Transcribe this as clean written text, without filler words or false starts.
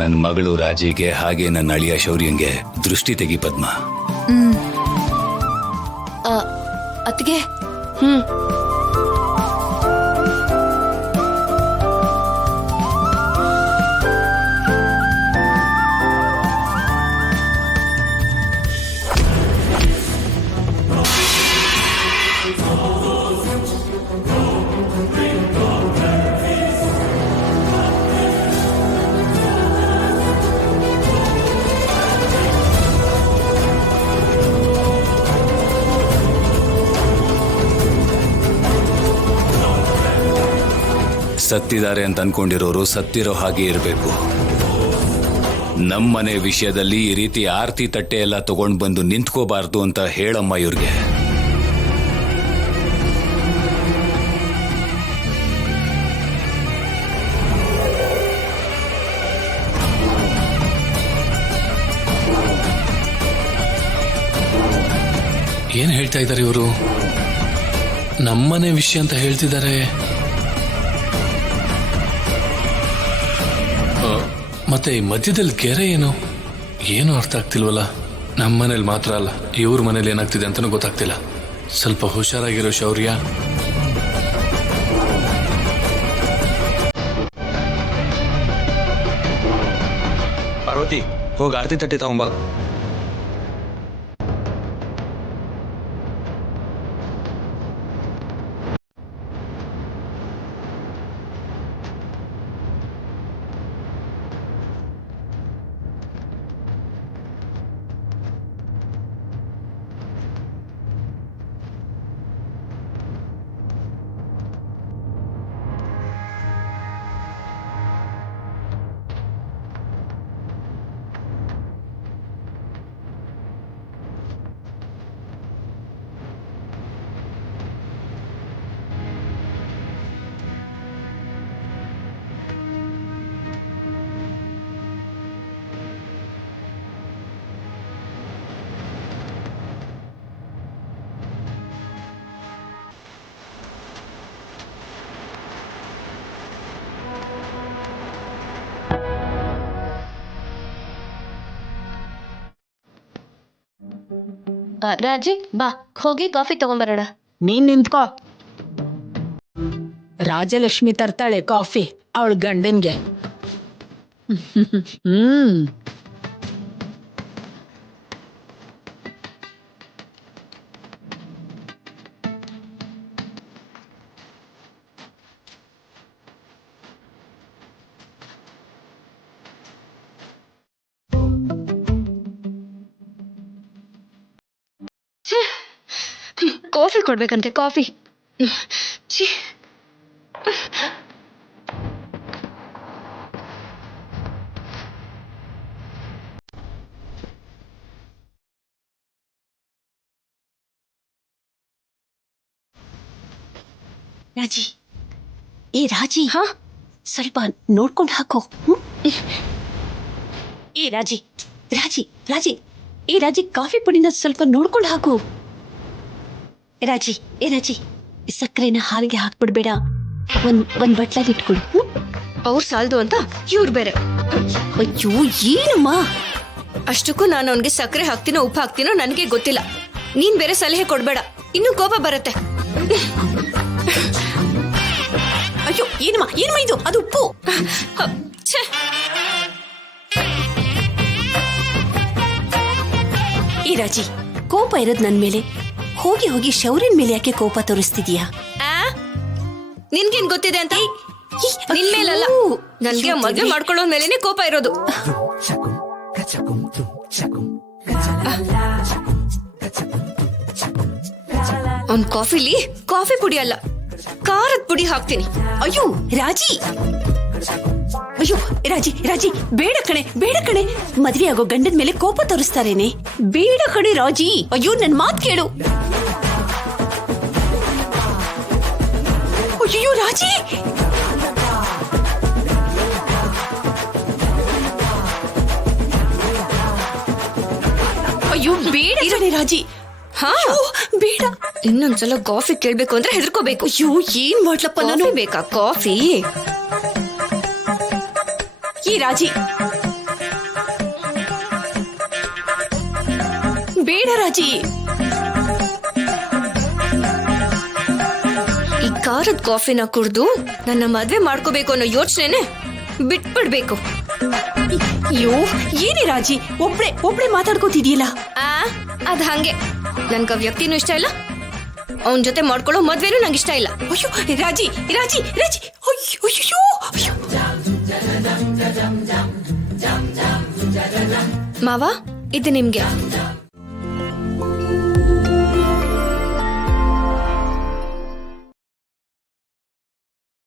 ನನ್ನ ಮಗಳು ರಾಜಿಗೆ ಹಾಗೆ ನನ್ನ ಅಳಿಯ ಶೌರ್ಯಂಗೆ ದೃಷ್ಟಿ ತೆಗಿ ಪದ್ಮ. ಅತ್ತಿಗೆ. ಸತ್ತಿದ್ದಾರೆ ಅಂತ ಅನ್ಕೊಂಡಿರೋರು ಸತ್ತಿರೋ ಹಾಗೆ ಇರಬೇಕು. ನಮ್ಮನೆ ವಿಷಯದಲ್ಲಿ ಈ ರೀತಿ ಆರ್ತಿ ತಟ್ಟೆ ಎಲ್ಲ ತಗೊಂಡು ಬಂದು ನಿಂತ್ಕೋಬಾರ್ದು ಅಂತ ಹೇಳಮ್ಮ ಇವ್ರಿಗೆ. ಏನ್ ಹೇಳ್ತಾ ಇದ್ದಾರೆ ಇವರು? ನಮ್ಮನೆ ವಿಷಯ ಅಂತ ಹೇಳ್ತಿದ್ದಾರೆ. ಮತ್ತೆ ಈ ಮಧ್ಯದಲ್ಲಿ ಗೆರೆ ಏನು ಅರ್ಥ ಆಗ್ತಿಲ್ವಲ್ಲ. ನಮ್ಮ ಮನೇಲಿ ಮಾತ್ರ ಅಲ್ಲ, ಇವ್ರ ಮನೇಲಿ ಏನಾಗ್ತಿದೆ ಅಂತಾನೂ ಗೊತ್ತಾಗ್ತಿಲ್ಲ. ಸ್ವಲ್ಪ ಹುಷಾರಾಗಿರೋ ಶೌರ್ಯ. ಪಾರ್ವತಿ, ಹೋಗಿ ಆರತಿ ತಟ್ಟೆ ತಗೊಂಬ. ರಾಜಿ ಬಾ, ಹೋಗಿ ಕಾಫಿ ತಗೊಂಬರೋಣ. ನೀನ್ ನಿಂತ್ಕೋ. ರಾಜಲಕ್ಷ್ಮಿ ತರ್ತಾಳೆ ಕಾಫಿ ಅವಳ ಗಂಡನ್ಗೆ. Coffee ಕೊಡ್ಬೇಕಂತೆ, coffee. ರಾಜಿ, ಏ ರಾಜಿ, ಸ್ವಲ್ಪ ನೋಡ್ಕೊಂಡು ಹಾಕೋ. ಏ ರಾಜಿ ರಾಜಿ ರಾಜಿ ಏ ರಾಜಿ, ಕಾಫಿ ಪುಡಿನ ಸ್ವಲ್ಪ ನೋಡ್ಕೊಂಡು ಹಾಕು. ರಾಜಿ, ಏ ರಾಜಿ, ಸಕ್ಕರೆನ ಹಾಲಿಗೆ ಹಾಕ್ಬಿಡ್ಬೇಡ. ಒಂದ್ ಬಟ್ಲಲ್ಲಿ ಇಟ್ಕೊಡು. ಅವ್ರು ಸಾಲ್ದು ಅಂತ ಇವ್ರು ಬೇರೆ. ಅಯ್ಯೋ ಏನಮ್ಮ, ಅಷ್ಟಕ್ಕೂ ನಾನು ಅವನ್ಗೆ ಸಕ್ಕರೆ ಹಾಕ್ತೀನೋ ಉಪ್ಪು ಹಾಕ್ತೀನೋ ನನಗೆ ಗೊತ್ತಿಲ್ಲ. ನೀನ್ ಬೇರೆ ಸಲಹೆ ಕೊಡ್ಬೇಡ, ಇನ್ನೂ ಕೋಪ ಬರುತ್ತೆ. ಅಯ್ಯೋ ಏನಮ್ಮ ಇದು, ಅದು ಉಪ್ಪು. ಏ ರಾಜಿ, ಕೋಪ ಇರೋದ್ ನನ್ ಮೇಲೆ, ಹೋಗಿ ಹೋಗಿ ಶೌರ್ಯನ್ ಮೇಲೆ ಯಾಕೆ ಕೋಪ ತೋರಿಸ್ತಿದೀಯಾ? ನಿನ್ಗೇನ್ ಗೊತ್ತಿದೆ ಅಂತ? ನಿನ್ ಮೇಲಲ್ಲ, ನನ್ಗೆ ಮದ್ವೆ ಮಾಡ್ಕೊಳ್ಳೋ ಮೇಲೇನೆ ಕೋಪ ಇರೋದು. ಅವ್ನ್ ಕಾಫಿಲಿ ಕಾಫಿ ಪುಡಿ ಅಲ್ಲ, ಖಾರದ ಪುಡಿ ಹಾಕ್ತೀನಿ. ಅಯ್ಯೋ ರಾಜಿ, ಅಯ್ಯೋ ರಾಜಿ ರಾಜಿ, ಬೇಡ ಕಣೆ, ಬೇಡ ಕಣೆ. ಮದ್ವೆ ಆಗೋ ಗಂಡನ ಮೇಲೆ ಕೋಪ ತೋರಿಸ್ತಾರೇನೆ, ಬೇಡ ಕಣೆ ರಾಜಿ. ಅಯ್ಯೋ ನನ್ ಮಾತ್ ಕೇಳು. ಅಯ್ಯೋ ರಾಜಿ, ಅಯ್ಯೋ ಬೇಡ ಕಣೆ ರಾಜಿ. ಹಾ ಬೇಡ. ಇನ್ನೊಂದ್ಸಲ ಕಾಫಿ ಕೇಳ್ಬೇಕು ಅಂದ್ರೆ ಹೆದರ್ಕೋಬೇಕು. ಅಯ್ಯೋ ಏನ್ ಮಾಡ್ಲಪ್ಪ ನಾನು. ಬೇಕಾ ಕಾಫಿ? ಈ ರಾಜಿ, ಬೇಡ ರಾಜಿ. ಈ ಖಾರದ ಕಾಫಿನ ಕುಡ್ದು ನನ್ನ ಮದ್ವೆ ಮಾಡ್ಕೋಬೇಕು ಅನ್ನೋ ಯೋಚನೆನೆ ಬಿಟ್ಬಿಡ್ಬೇಕು. ಅಯ್ಯೋ ಏನೇ ರಾಜಿ, ಒಬ್ಳೆ ಮಾತಾಡ್ಕೋತಿದೀಯಲ್ಲ. ಅದ್ ಹಂಗೆ. ನನ್ಗ ವ್ಯಕ್ತಿನೂ ಇಷ್ಟ ಇಲ್ಲ, ಅವನ್ ಜೊತೆ ಮಾಡ್ಕೊಳ್ಳೋ ಮದ್ವೆನೂ ನಂಗೆ ಇಷ್ಟ ಇಲ್ಲ. ಅಯ್ಯೋ ರಾಜಿ ರಾಜಿ ರಾಜಿ, ಅಯ್ಯೋ ಅಯ್ಯೋ. ಮಾವ, ಇದು ನಿಮ್ಗೆ.